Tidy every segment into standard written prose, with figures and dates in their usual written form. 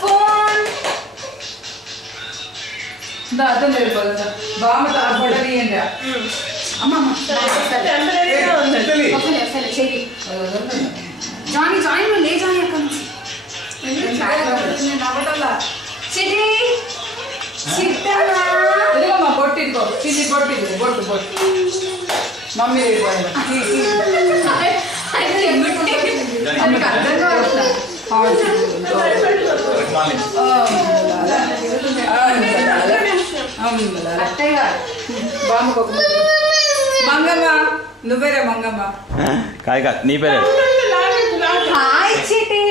phone అర్థం లేదు బామ్మ పడనీయండి అమ్మమ్మ జానీ జానీ లే జానీ అక్కడ నుంచి ఇదిగోమ్మా పొట్టి ఇదిగో చిన్ని పొట్టి ఇదిగో బొట్టు బొట్టు మమ్మీ మంగమ్మ నువ్వేరా మంగమ్మ కాయ కాదు నీ పేరు హాయ్ చిట్టి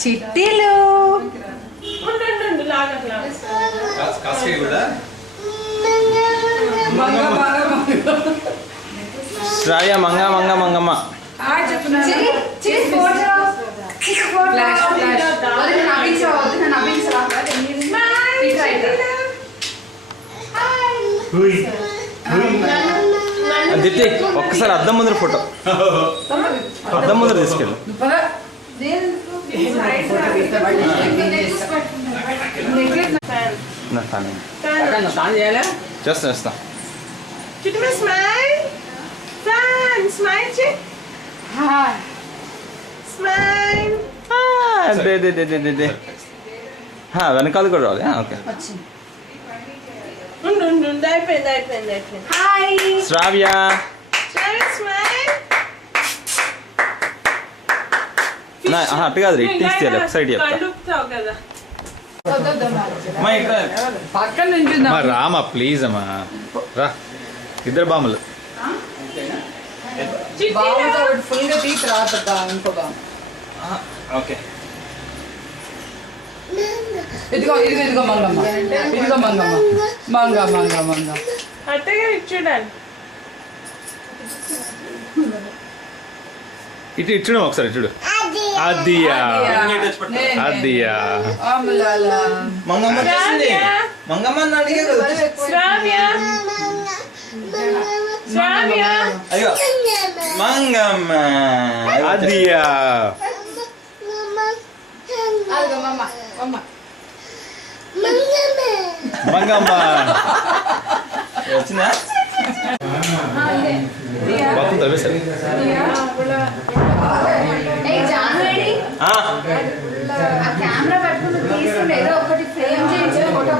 చిట్టిలు శ్రావ్య మంగ మంగ మంగమ్మ దిట్టి ఒక్కసారి అద్దం ముందర ఫోటో అద్దం ముందర తీసుకెళ్ళు చేస్తా చేస్తా వెనకాల కూడా రావాలి ఓకే శ్రావ్య అట్టు కాదు ఇటు తీస్తే లెఫ్ట్ సైడ్ చెప్తా పక్కన నుంచి రామా ప్లీజ్ అమ్మా రా ఇద్దరు బామ్మలు ఫుల్ గా తీసి రాత ఇంకో ఓకే ఇదిగో ఇదిగో ఇదిగో మంగమ్మ ఇదిగో మంగమ్మ మంగ మంగ మంగ అత్తగా చూడండి ఇటు ఇచ్చుడు ఒకసారి ఇచ్చుడు అదియా అదియా మంగమ్మ మంగమ్మ అడిగే శ్రావ్య శ్రావ్య అయ్యో మంగమ్మ అదియా మంగమ్మ వచ్చిందా మొత్తం తవ్వేశారు కెమెరా పట్టుకుని తీసుకుంటే ఏదో ఒకటి ఫ్రేమ్ చేయించి ఫోటో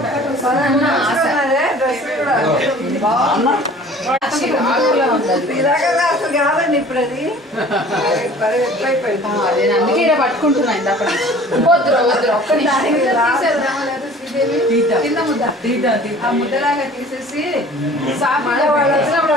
అందుకే ఇలా పట్టుకుంటున్నా ఇందాక వద్దు వద్దు ఒక్క ముద్దలాగా తీసేసి వాళ్ళు వచ్చినప్పుడు